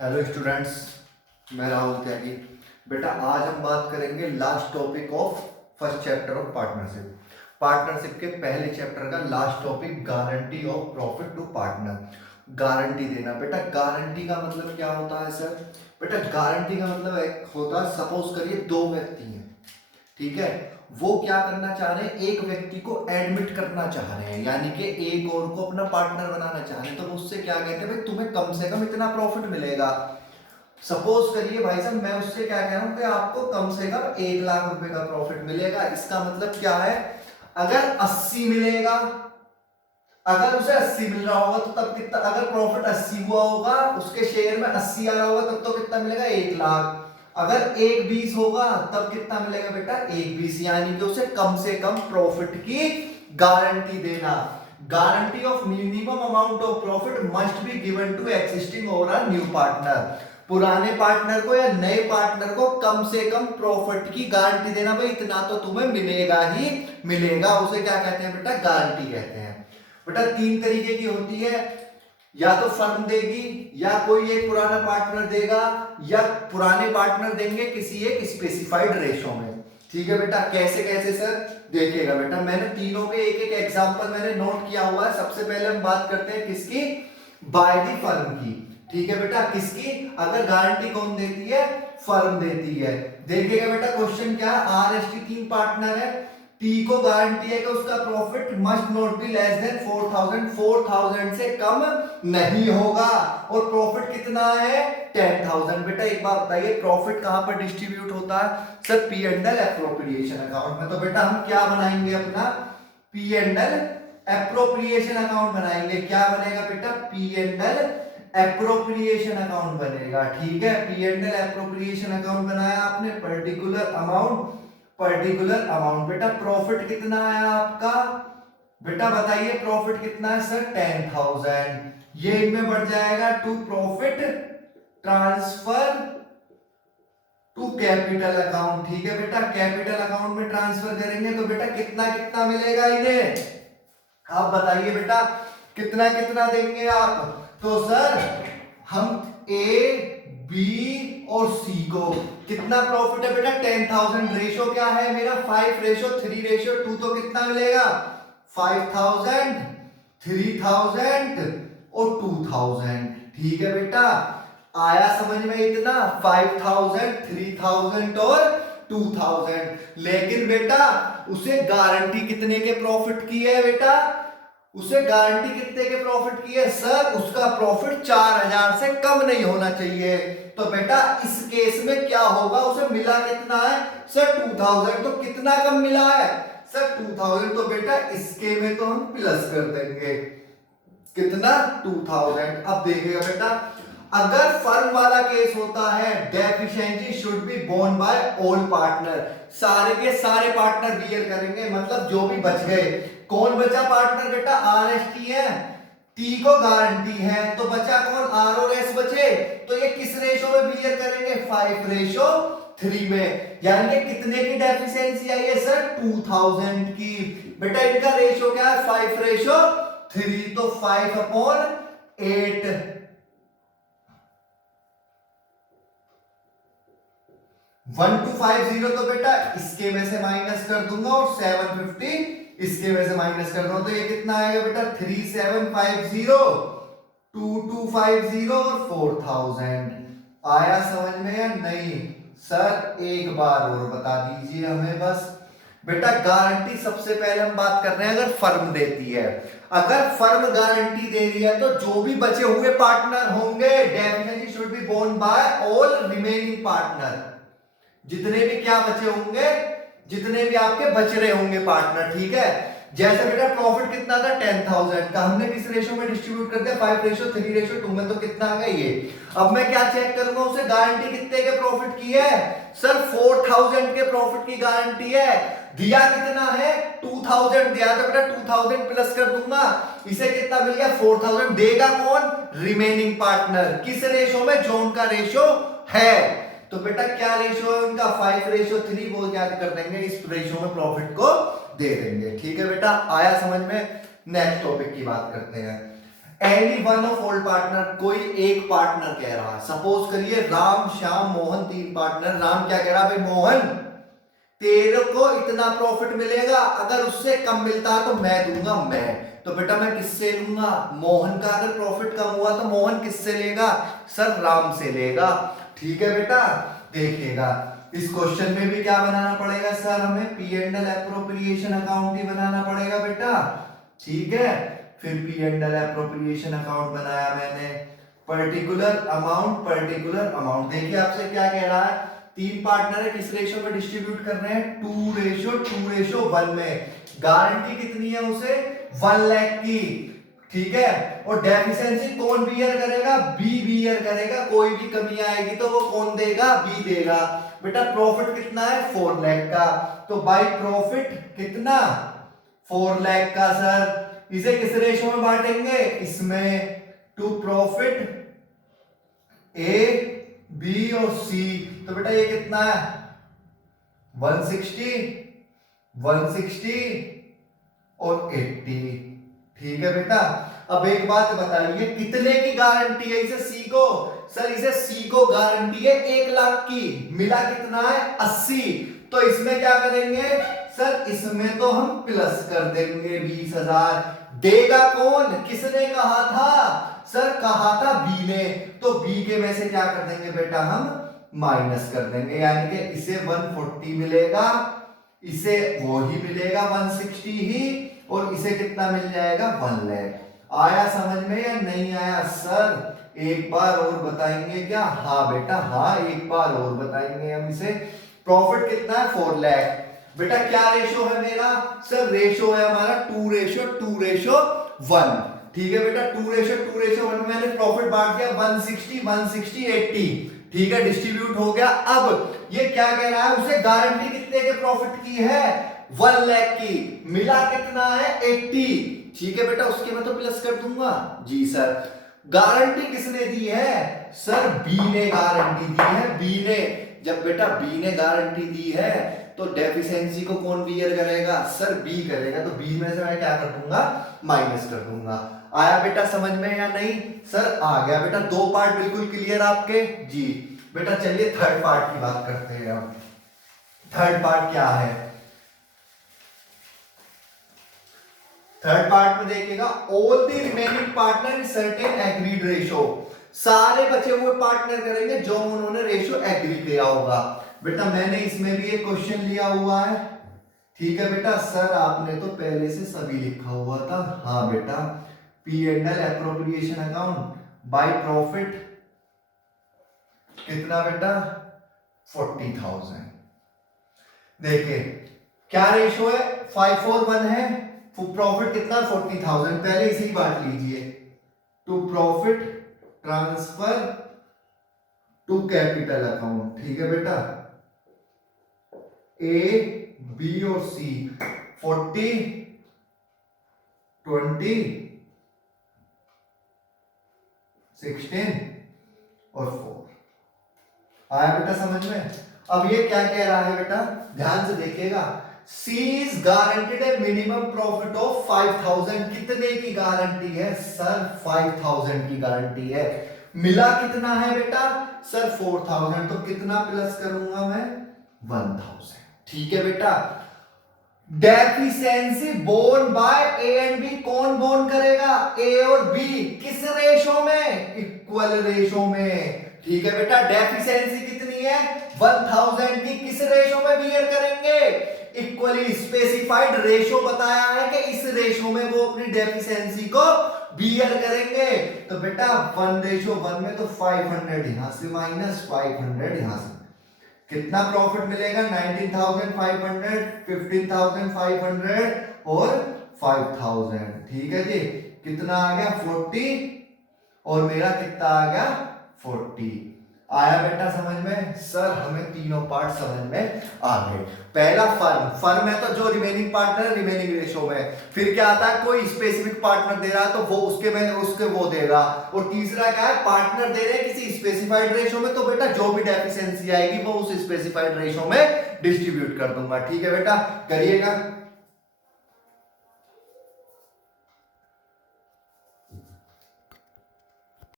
Hello students, मैं राहुल त्यागी। बेटा आज हम बात करेंगे last topic of first chapter of partnership. Partnership के पहले चैप्टर का last topic guarantee of profit to partner. Guarantee देना। बेटा गारंटी का मतलब क्या होता है सर? बेटा गारंटी का मतलब एक होता है, सपोज करिए दो व्यक्ति हैं, ठीक है। वो क्या करना चाह रहे हैं, एक व्यक्ति को एडमिट करना चाह रहे हैं, यानी कि एक और को अपना पार्टनर बनाना चाह रहे हैं। तो उससे क्या कहते हैं, भाई तुम्हें कम से कम इतना प्रॉफिट मिलेगा। सपोज करिए भाई साहब, मैं उससे क्या कह रहा हूं कि आपको कम से कम 1 लाख रुपए का प्रॉफिट मिलेगा। इसका मतलब क्या है, अगर 80 मिलेगा, अगर उसे 80 मिल रहा होगा तो तब कितना, अगर प्रॉफिट 80 हुआ होगा, उसके शेयर में 80 आ रहा होगा, तब तो कितना मिलेगा, 1 लाख। अगर 1 20 होगा तब कितना मिलेगा बेटा, 1 20, यानी कि उसे कम से कम प्रॉफिट की गारंटी देना। Guarantee of minimum amount of profit must be given to existing और अ न्यू पार्टनर। पुराने पार्टनर को या नए पार्टनर को कम से कम प्रॉफिट की गारंटी देना। भाई इतना तो तुम्हें मिलेगा ही मिलेगा, उसे क्या कहते हैं बेटा, गारंटी कहते हैं। बेटा 3 तरीके की होती है, या तो फर्म देगी, या कोई एक पुराना पार्टनर देगा, या पुराने पार्टनर देंगे किसी एक स्पेसिफाइड रेशो में। ठीक है बेटा, कैसे कैसे सर देखिएगा। बेटा मैंने तीनों के एक एक एग्जांपल मैंने नोट किया हुआ है। सबसे पहले हम बात करते हैं किसकी, बाय दी फर्म की। ठीक है बेटा, किसकी, अगर गारंटी कौन देती है, फर्म देती है। देखिएगा बेटा क्वेश्चन क्या है, RST 3 पार्टनर है, टी को गारंटी है कि उसका profit must not be less than 4000 से कम नहीं होगा, और प्रॉफिट कितना है, 10,000। बेटा एक बात बताइए, प्रॉफिट कहां पर डिस्ट्रीब्यूट होता है sir, P and L appropriation account में। तो बेटा हम क्या बनाएंगे, अपना P and L appropriation account बनाएंगे। क्या बनेगा बेटा, P and L appropriation account बनेगा। ठीक है, P and L appropriation account बनाया आपने, पर्टिकुलर अमाउंट, पर्टिकुलर अमाउंट। बेटा प्रॉफिट कितना आया आपका, बेटा बताइए प्रॉफिट कितना है सर, 10,000। ये इनमें बढ़ जाएगा to profit transfer to capital account. ठीक है बेटा, कैपिटल अकाउंट में ट्रांसफर करेंगे तो बेटा कितना कितना मिलेगा इन्हें, आप बताइए बेटा कितना कितना देंगे आप। तो सर हम ए बी और सी को, कितना प्रॉफिट है बेटा, 10,000। रेशो क्या है मेरा, 5:3:2, तो कितना मिलेगा, 5,000, 3,000 और 2,000। ठीक है बेटा, आया समझ में इतना, 5,000, 3,000 और 2,000। लेकिन बेटा उसे गारंटी कितने के प्रॉफिट की है बेटा, उसे गारंटी कितने के प्रॉफिट की है सर, उसका प्रॉफिट 4,000 से कम नहीं होना चाहिए। तो बेटा इस केस में क्या होगा, उसे मिला कितना है सर, 2,000। तो कितना कम मिला है सर, 2,000। तो बेटा इसके में तो हम प्लस कर देंगे, कितना, 2,000। अब देखिएगा बेटा, अगर फर्म वाला केस होता है, deficiency should be borne by all partner, सारे के सारे पार्टनर बियर करेंगे, मतलब जो भी बच गए। कौन बचा पार्टनर बेटा, RST है, टी को गारंटी है, तो बचा कौन, आर और एस बचे। तो ये किस रेशो में बियर करेंगे, 5:3 में। यानी कि कितने की डेफिशिएंसी आई है सर, 2,000 की। बेटा इनका रेशो क्या है, 5:3, तो 5/8, 1250। तो बेटा इसके में से माइनस कर दूंगा, और 750 इसके में से माइनस कर दूंगा, तो ये कितना आएगा बेटा, 3750, 2250 और 4,000। आया समझ में या नहीं सर, एक बार और बता दीजिए हमें बस। बेटा गारंटी सबसे पहले हम बात कर रहे हैं, अगर फर्म देती है, अगर फर्म गारंटी दे रही है तो जो भी बचे हुए पार्टनर होंगे, definitely should be borne by all remaining partner, जितने भी क्या बचे होंगे, जितने भी आपके बच रहे होंगे पार्टनर। ठीक है, जैसे बेटा प्रॉफिट कितना था, 10,000 का, हमने किस रेशो में डिस्ट्रीब्यूट कर दिया, 5:3:2 में, तो कितना आ गया ये। अब मैं क्या चेक करूंगा, उसे गारंटी कितने के प्रॉफिट की है सर, 4,000 के प्रॉफिट की गारंटी है। दिया कितना है, 2,000 दिया, तो बेटा 2,000 प्लस कर दूंगा, इसे कितना मिल गया, 4,000। देगा कौन, रिमेनिंग पार्टनर, किस रेशो में, जो उनका रेशो है। तो बेटा क्या रेशो है उनका, 5:3, वो क्या कर देंगे, इस रेशो में प्रॉफिट को दे देंगे। ठीक है बेटा, आया समझ में। नेक्स्ट टॉपिक की बात करते हैं। Any one of all partner, कोई एक पार्टनर कह रहा है, सपोज करिए राम श्याम मोहन 3 पार्टनर। राम क्या कह रहा है, भाई मोहन तेरे को इतना प्रॉफिट मिलेगा, अगर उससे कम मिलता है तो मैं दूंगा मैं। तो बेटा मैं किससे लूंगा, मोहन का अगर प्रॉफिट कम हुआ तो मोहन किससे लेगा, सर राम से लेगा। ठीक है बेटा, देखिएगा इस क्वेश्चन में भी क्या बनाना पड़ेगा सर, हमें P and L appropriation account ही बनाना पड़ेगा बेटा। ठीक है, फिर P and L appropriation account बनाया मैंने, पर्टिकुलर अमाउंट। देखिए आपसे क्या कह रहा है, 3 पार्टनर है, किस रेशो में डिस्ट्रीब्यूट कर रहे हैं, 2:1 में। गारंटी कितनी है उसे, 1 लाख की। ठीक है, और डेफिशिएंसी कौन बियर करेगा, बी बियर करेगा। कोई भी कमी आएगी तो वो कौन देगा, बी देगा। बेटा प्रॉफिट कितना है, 4 लाख का, तो बाई प्रॉफिट कितना, 4 लाख का सर। इसे किस रेशो में बांटेंगे, इसमें टू प्रॉफिट ए बी और सी। तो बेटा ये कितना है, 160 और 80। ठीक है बेटा, अब एक बात बताइए कितने की गारंटी है इसे, सी को, सर इसे सी को गारंटी है 1 लाख की, मिला कितना है 80। तो इसमें क्या करेंगे सर, इसमें तो हम प्लस कर देंगे 20,000। देगा कौन, किसने कहा था, सर कहा था बी ने, तो बी के में से क्या कर देंगे बेटा, हम माइनस कर देंगे, यानी कि इसे 140 मिलेगा, इसे वो ही मिलेगा 160 ही, और इसे कितना मिल जाएगा 1 लाख। आया समझ में या नहीं आया सर, एक बार और बताएंगे क्या, हाँ बेटा हाँ एक बार और बताएंगे हम इसे। प्रॉफिट कितना है 4 लाख। बेटा क्या रेशो है मेरा, सर रेशो है हमारा 2:1। ठीक है बेटा, 2:1 में मैंने प्रॉफिट बांट दिया 160 80। ठीक है, डिस्ट्रीब्यूट हो गया। अब ये क्या कह रहा है, उसे गारंटी कितने के प्रॉफिट की है, 1 लाख की, मिला कितना है 80। ठीक है बेटा, उसके मैं तो प्लस कर दूंगा जी सर। गारंटी किसने दी है, सर बी ने गारंटी दी है, बी ने। जब बेटा बी ने गारंटी दी है तो डेफिशिएंसी को कौन बियर करेगा, सर बी करेगा, तो बी में से मैं क्या कर दूंगा, माइनस कर दूंगा। आया बेटा समझ में या नहीं, सर आ गया बेटा, 2 पार्ट बिल्कुल क्लियर आपके जी। बेटा चलिए थर्ड पार्ट की बात करते हैं। अब थर्ड पार्ट क्या है, थर्ड पार्ट में देखिएगा, all the remaining partner in certain agreed ratio. सारे बचे हुए पार्टनर करेंगे जो उन्होंने रेशो एग्री किया होगा। बेटा मैंने इसमें भी एक क्वेश्चन लिया हुआ है। ठीक है बेटा, सर आपने तो पहले से सभी लिखा हुआ था, हाँ बेटा, P and L appropriation account by profit कितना बेटा, 40,000। देखिए क्या रेशो है, 5:1 है, प्रॉफिट कितना 40,000, पहले इसी बांट लीजिए, to profit transfer to capital account. ठीक है बेटा, ए बी और सी 40 20 16 और 4। आया बेटा समझ में। अब ये क्या कह रहा है बेटा, ध्यान से देखिएगा, C is guaranteed a minimum profit of 5,000। कितने की गारंटी है, सर 5,000 की गारंटी है। मिला कितना है बेटा, सर 4,000, तो कितना प्लस करूंगा मैं, 1,000। ठीक है बेटा, deficiency borne by A and B, कौन बोर्न करेगा, ए और बी, किस रेशो में, इक्वल रेशो में। ठीक है बेटा, डेफिशिएंसी कितनी है 1,000 की, किस रेशो में बियर करेंगे, इक्वली। स्पेसिफाइड रेशो बताया है कि इस रेशो में वो अपनी डेफिशिएंसी को बियर करेंगे। तो बेटा 1:1 में तो 500 यहां से माइनस 500 यहां से, कितना प्रॉफिट मिलेगा, 19,500, 15,500 और 5,000। ठीक है जी, कितना आ गया 40, और मेरा कितना आ गया 40। आया बेटा समझ में, सर हमें तीनों पार्ट समझ में आ गए। पहला फर्म है तो जो रिमेनिंग पार्टनर रिमेनिंग रेशो में, फिर क्या आता है, कोई स्पेसिफिक पार्टनर दे रहा है तो वो उसके वो देगा, और तीसरा क्या है, पार्टनर दे रहे हैं किसी स्पेसिफाइड रेशो में, तो बेटा जो भी डेफिशिएंसी आएगी वो उस स्पेसिफाइड रेशो में डिस्ट्रीब्यूट कर दूंगा। ठीक है बेटा, करिएगा।